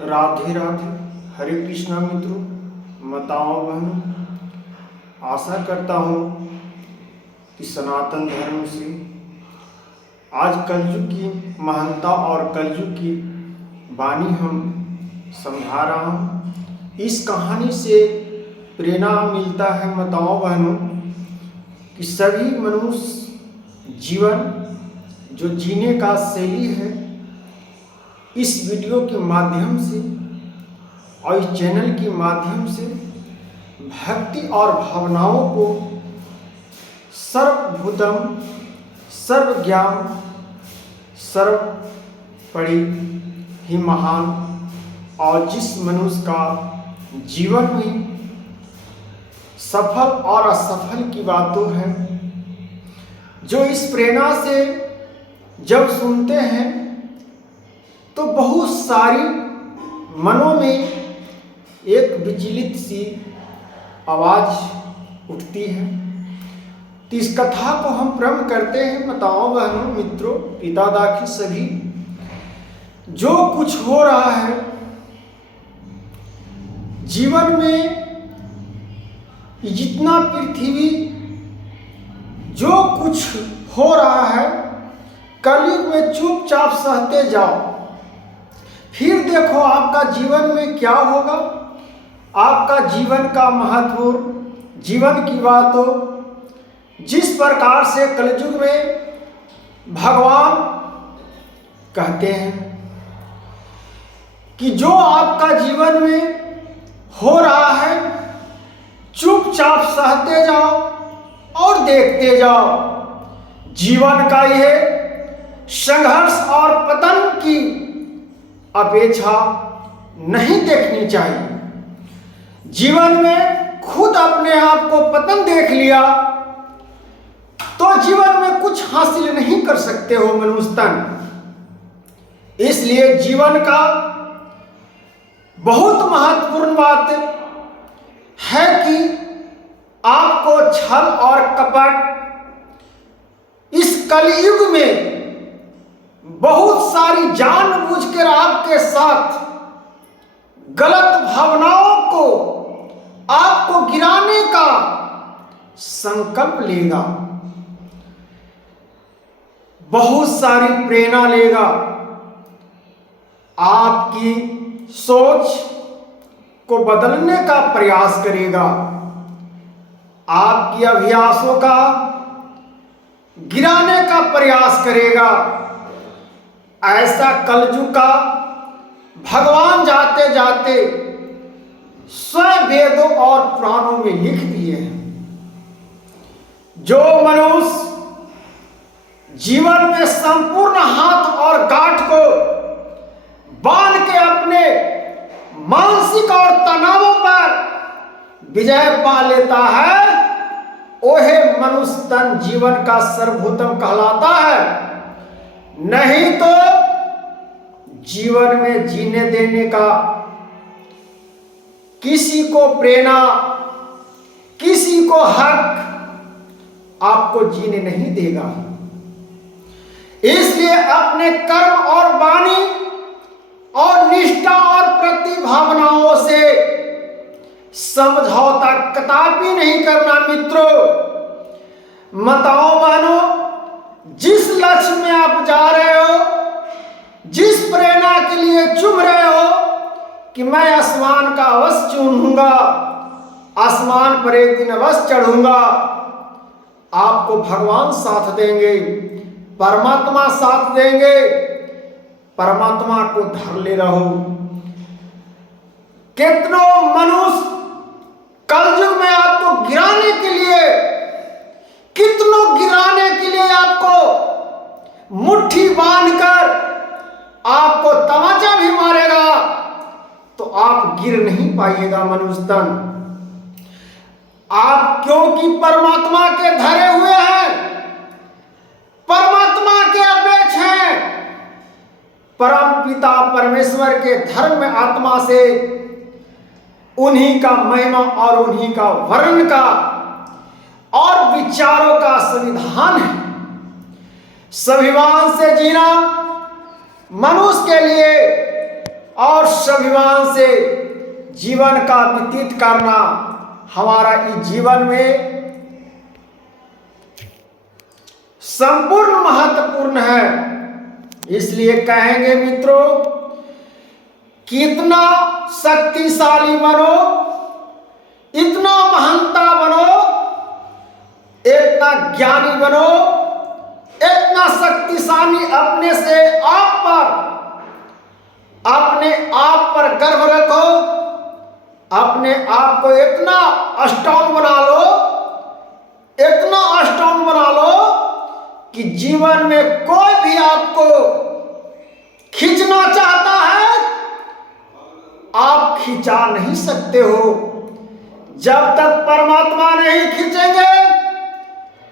राधे राधे। हरे कृष्णा मित्रों, माताओं बहनों, आशा करता हूँ कि सनातन धर्म से आज कलयुग की महानता और कलयुग की वाणी हम समझा रहा हूँ। इस कहानी से प्रेरणा मिलता है माताओं बहनों कि सभी मनुष्य जीवन जो जीने का शैली है, इस वीडियो के माध्यम से और इस चैनल के माध्यम से भक्ति और भावनाओं को सर्वभूतम सर्वज्ञान सर्वपरि ही महान, और जिस मनुष्य का जीवन में सफल और असफल की बातों है, जो इस प्रेरणा से जब सुनते हैं तो बहुत सारी मनों में एक विचलित सी आवाज उठती है। तो इस कथा को हम प्रारंभ करते हैं। माताओं बहनों मित्रों, पिता दाखी सभी, जो कुछ हो रहा है जीवन में, जितना पृथ्वी जो कुछ हो रहा है, कलयुग में चुपचाप सहते जाओ, फिर देखो आपका जीवन में क्या होगा। आपका जीवन का महत्व, जीवन की बातों, जिस प्रकार से कलयुग में भगवान कहते हैं कि जो आपका जीवन में हो रहा है चुपचाप सहते जाओ और देखते जाओ। जीवन का यह संघर्ष और पतन की अपेक्षा नहीं देखनी चाहिए। जीवन में खुद अपने आप को पतन देख लिया तो जीवन में कुछ हासिल नहीं कर सकते हो मनुष्य तन। इसलिए जीवन का बहुत महत्वपूर्ण बात है कि आपको छल और कपट इस कलयुग में बहुत सारी जानबूझकर आपके साथ गलत भावनाओं को आपको गिराने का संकल्प लेगा, बहुत सारी प्रेरणा लेगा, आपकी सोच को बदलने का प्रयास करेगा, आपकी अभ्यासों का गिराने का प्रयास करेगा। ऐसा कलयुग का भगवान जाते जाते स्वयं वेदों और पुराणों में लिख दिए हैं। जो मनुष्य जीवन में संपूर्ण हाथ और गांठ को बांध के अपने मानसिक और तनावों पर विजय पा लेता है, ओहे मनुष्य तन जीवन का सर्वभूतम कहलाता है। नहीं तो जीवन में जीने देने का किसी को प्रेरणा, किसी को हक आपको जीने नहीं देगा। इसलिए अपने कर्म और वाणी और निष्ठा और प्रतिभावनाओं से समझौता कदापि नहीं करना मित्रों। माताओं बहनों, जिस लक्ष्य में आप जा रहे हो, जिस प्रेरणा के लिए चुम रहे हो कि मैं आसमान का अवश्य चूमूंगा, आसमान पर एक दिन अवश्य चढ़ूंगा, आपको भगवान साथ देंगे, परमात्मा साथ देंगे। परमात्मा को धर ले रहो। कितनों मनुष्य कलयुग में आपको गिराने के लिए, कितनों गिराने के लिए आपको मुट्ठी बांधकर आपको तमाचा भी मारेगा तो आप गिर नहीं पाइएगा मनुष्य तन। आप क्योंकि परमात्मा के धरे हुए हैं, परमात्मा के अपेक्ष हैं, परम पिता परमेश्वर के धर्म में आत्मा से उन्हीं का महिमा और उन्हीं का वर्ण का और विचारों का संविधान है। स्वाभिमान से जीना मनुष्य के लिए और स्वाभिमान से जीवन का व्यतीत करना हमारा इस जीवन में संपूर्ण महत्वपूर्ण है। इसलिए कहेंगे मित्रों, कितना शक्तिशाली बनो, इतना महानता बनो, इतना ज्ञानी बनो, इतना शक्तिशाली अपने से अपने आप पर गर्व रखो, अपने आप को इतना स्ट्रांग बना लो, इतना स्ट्रांग बना लो कि जीवन में कोई भी आपको खींचना चाहता है, आप खिंचा नहीं सकते हो। जब तक परमात्मा नहीं खींचेंगे,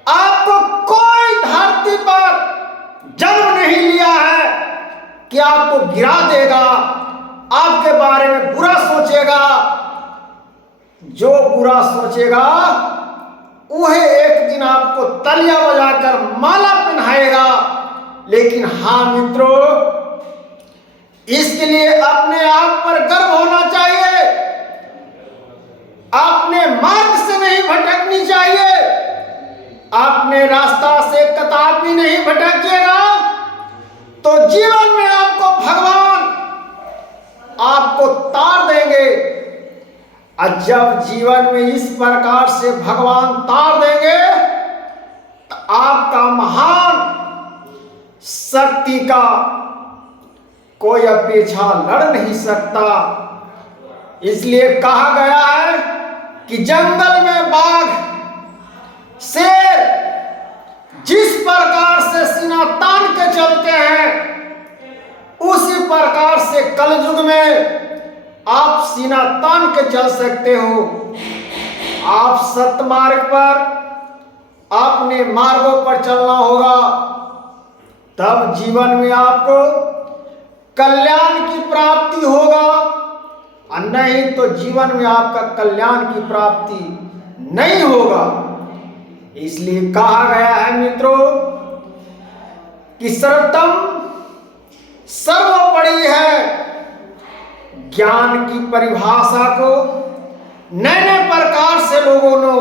आपको कोई धरती पर जन्म नहीं लिया है कि आपको गिरा देगा, आपके बारे में बुरा सोचेगा। जो बुरा सोचेगा वह एक दिन आपको तलिया बजाकर माला पहनाएगा। लेकिन हाँ मित्रों, इसके लिए अपने आप पर गर्व होना चाहिए, अपने मार्ग से नहीं भटकनी चाहिए, अपने रास्ता से कदापि नहीं भटकिएगा तो जीवन में आपको भगवान आपको तार देंगे। और जब जीवन में इस प्रकार से भगवान तार देंगे तो आपका महान शक्ति का कोई अपेक्षा लड़ नहीं सकता। इसलिए कहा गया है कि जंगल में बाघ शेर जिस प्रकार से सीना तान के चलते हैं, उसी प्रकार से कलयुग में आप सीना तान के चल सकते हो। आप सत्मार्ग पर अपने मार्गों पर चलना होगा, तब जीवन में आपको कल्याण की प्राप्ति होगा, और नहीं तो जीवन में आपका कल्याण की प्राप्ति नहीं होगा। इसलिए कहा गया है मित्रों कि सर्वोत्तम सर्वोपरि है। ज्ञान की परिभाषा को नए नए प्रकार से लोगों ने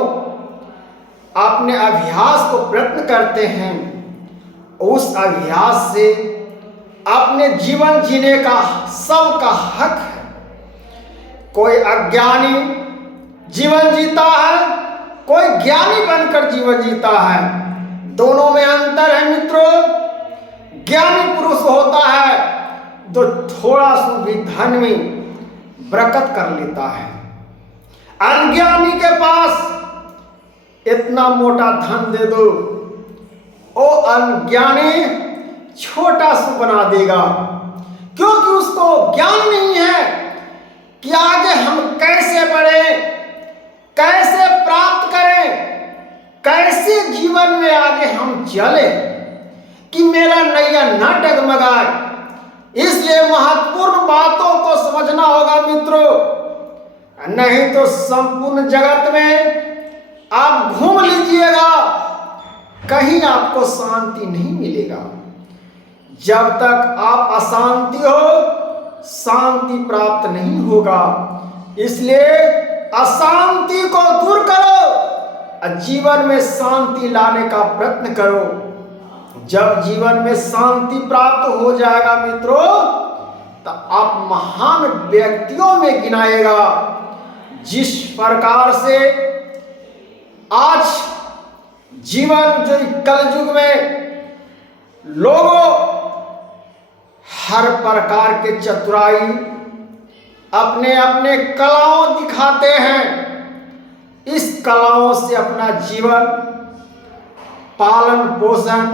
अपने अभ्यास को प्रयत्न करते हैं। उस अभ्यास से अपने जीवन जीने का सबका हक है। कोई अज्ञानी जीवन जीता है, कोई ज्ञानी बनकर जीवन जीता है। दोनों में अंतर है मित्रों। ज्ञानी पुरुष होता है जो थोड़ा सा भी धन में बरकत कर लेता है। अज्ञानी के पास इतना मोटा धन दे दो, वो अज्ञानी छोटा सा बना देगा, क्योंकि उसको ज्ञान नहीं है कि आगे हम कैसे बढ़े, कैसे प्राप्त करें, कैसे जीवन में आगे हम चले कि मेरा नैया न डगमगाए। इसलिए महत्वपूर्ण बातों को समझना होगा मित्रों, नहीं तो संपूर्ण जगत में आप घूम लीजिएगा, कहीं आपको शांति नहीं मिलेगा। जब तक आप अशांति हो, शांति प्राप्त नहीं होगा। इसलिए अशांति को दूर करो और जीवन में शांति लाने का प्रयत्न करो। जब जीवन में शांति प्राप्त हो जाएगा मित्रों, तो आप महान व्यक्तियों में गिनाएगा। जिस प्रकार से आज जीवन जो कलयुग में लोगों हर प्रकार के चतुराई अपने अपने कलाओं दिखाते हैं, इस कलाओं से अपना जीवन पालन पोषण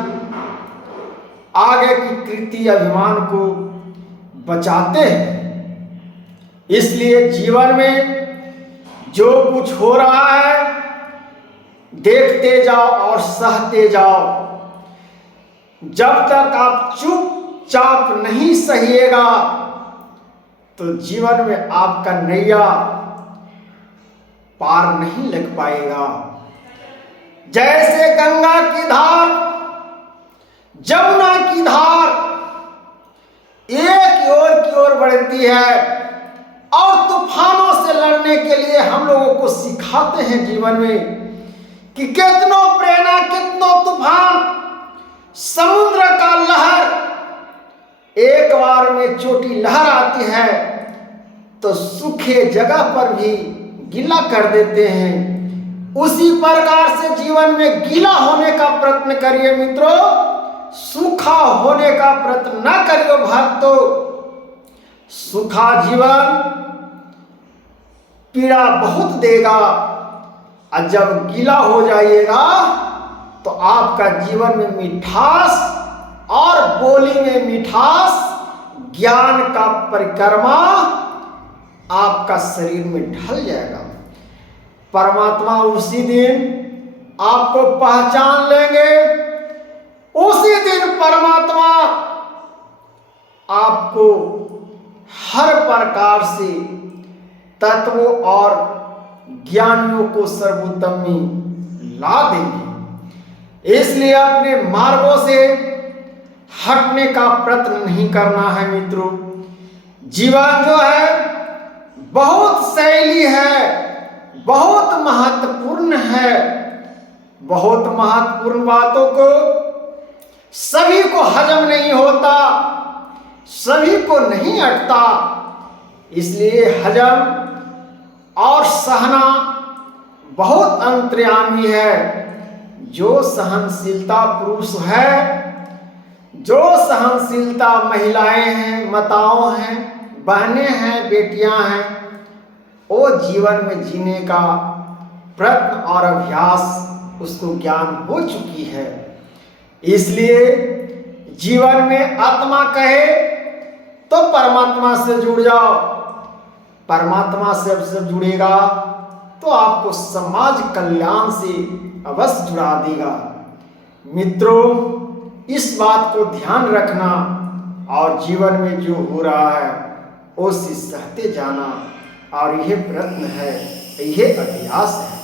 आगे की कृति अभिमान को बचाते हैं। इसलिए जीवन में जो कुछ हो रहा है देखते जाओ और सहते जाओ। जब तक आप चुपचाप नहीं सहिएगा तो जीवन में आपका नैया पार नहीं लग पाएगा। जैसे गंगा की धार, जमुना की धार एक ओर की ओर ओर बढ़ती है और तूफानों से लड़ने के लिए हम लोगों को सिखाते हैं जीवन में कि कितनों प्रेरणा, कितनों तूफान, समुद्र का लहर एक बार में छोटी लहर आती है तो सूखे जगह पर भी गीला कर देते हैं। उसी प्रकार से जीवन में गीला होने का प्रयत्न करिए मित्रों, सूखा होने का प्रयत्न न करिए भक्तों। सूखा जीवन पीड़ा बहुत देगा और जब गीला हो जाइएगा तो आपका जीवन में मिठास और बोली में मिठास, ज्ञान का परिक्रमा आपका शरीर में ढल जाएगा। परमात्मा उसी दिन आपको पहचान लेंगे, उसी दिन परमात्मा आपको हर प्रकार से तत्वों और ज्ञानियों को सर्वोत्तम में ला देंगे। इसलिए अपने मार्गों से हटने का प्रयत्न नहीं करना है मित्रों। जीवन जो है बहुत शैली है, बहुत महत्वपूर्ण है। बहुत महत्वपूर्ण बातों को सभी को हजम नहीं होता, सभी को नहीं अटता। इसलिए हजम और सहना बहुत अंतर्यामी है। जो सहनशीलता पुरुष है, जो सहनशीलता महिलाएं हैं, माताओं हैं, बहनें हैं, बेटियां हैं, वो जीवन में जीने का प्रयत्न और अभ्यास उसको ज्ञान हो चुकी है। इसलिए जीवन में आत्मा कहे तो परमात्मा से जुड़ जाओ। परमात्मा से जब जुड़ेगा तो आपको समाज कल्याण से अवश्य जुड़ा देगा। मित्रों, इस बात को ध्यान रखना और जीवन में जो हो रहा है उसे सहते जाना, और यह प्रयत्न है, यह अभ्यास है।